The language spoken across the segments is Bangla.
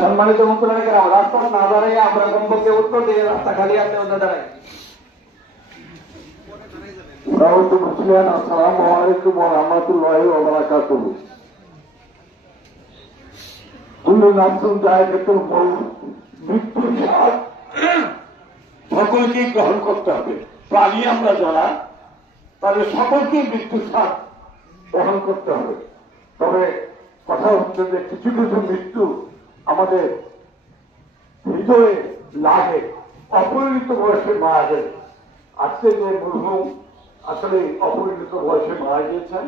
সম্মানিত মুখ্যমন্ত্রী রাস্তা না দাঁড়াই আমরা কমপক্ষে উত্তর দিকে রাস্তা খালি আছে ওদের দাঁড়াই। আসসালামু আলাইকুম ওয়া রাহমাতুল্লাহি ওয়া বারাকাতুহু। কুল্লু নাফসিন যায়কাতুল মউত, মৃত্যুর স্বাদ সকলকেই গ্রহণ করতে হবে। প্রাণী আমরা যারা, তাদের সকলকেই মৃত্যুর স্বাদ গ্রহণ করতে হবে। তবে কথা হচ্ছে যে কিছু কিছু মৃত্যু আমাদের হৃদয়ে লাগে, অপরিণত বয়সে মারা যায়। আজকে যে মরহুম আসলে অপরিণত বয়সে মারা গিয়েছেন,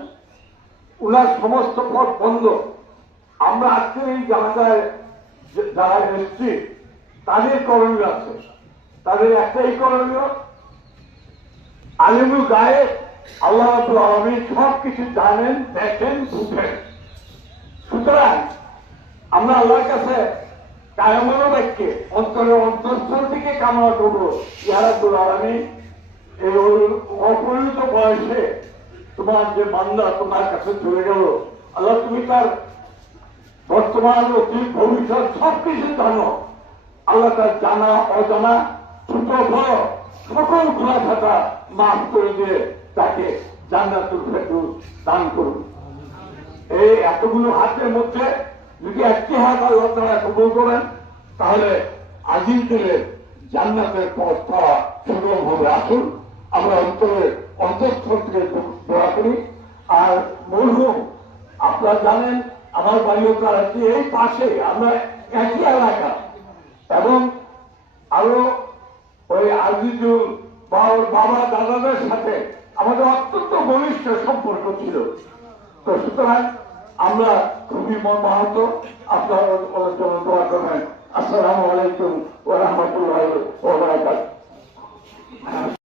উনার সমস্ত পথ বন্ধ। আমরা আজকের এই জায়গায় যারা এসছি তাদের করণীয় আছে, তাদের একটাই করণীয়, আলিমুল গায়ে আল্লাহ রাব্বুল আলামিন সবকিছু জানেন, দেখেন, বুঝেন। সুতরাং আমরা আল্লাহর কাছে কায়মনো বাক্যে অন্তরের অন্তঃস্থল থেকে কামনা করবো, ইয়া রাব্বুল আলামিন এই অপরিণত বয়সে তোমার যে বান্দা তোমার কাছে চলে গেল, আল্লাহ তুমি তার বর্তমান অতীত ভবিষ্যৎ সবকিছু জানো। আল্লাহ তার জানা অজানা ছোট বড় সকল গুনাহ খাতা মাফ করে দিয়ে তাকে জান্নাতুল ফেরদৌস দান করুন। এই এতগুলো হাতের মধ্যে যদি একটি হাত আল্লাহ তাআলা কবুল করেন, তাহলে আজিজ দিনের জান্নাতের পথ পাওয়া সুগম হবে। আসুন আমরা অন্তঃস্থল থেকে দোয়া করি। আর মরহুম আপনারা জানেন আমার বাড়িও করাচ্ছি এই পাশে, আমরা একই এলাকা, এবং আরো ওই আজিজুল বাবা দাদাদের সাথে আমাদের অত্যন্ত ঘনিষ্ঠ সম্পর্ক ছিল। তো সুতরাং আমরা খুবই মর্মাহত। আপনারা ওনার জন্য দোয়া করবেন। আসসালামু আলাইকুম ওয়া